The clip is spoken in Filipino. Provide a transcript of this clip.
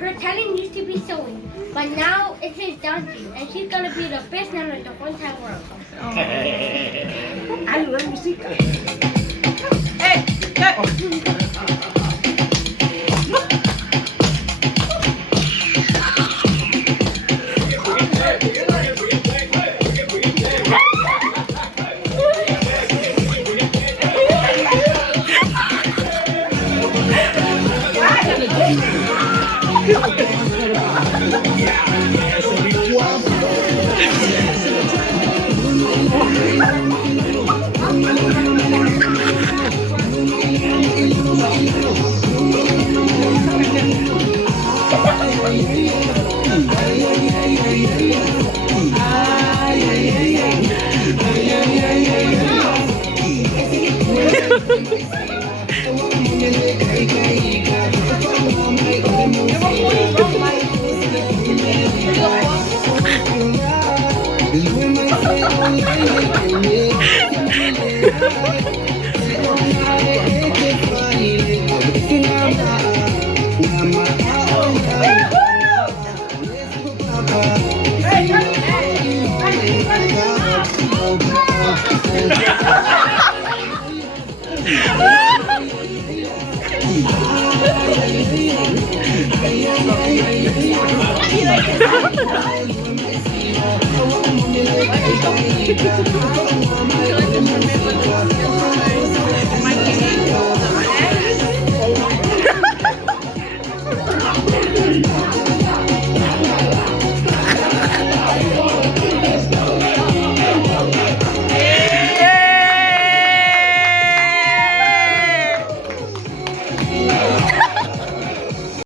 Her talent used to be sewing, but now it is dancing, and she's gonna be the best nun in the whole entire world. Algo de música. ¡Eh!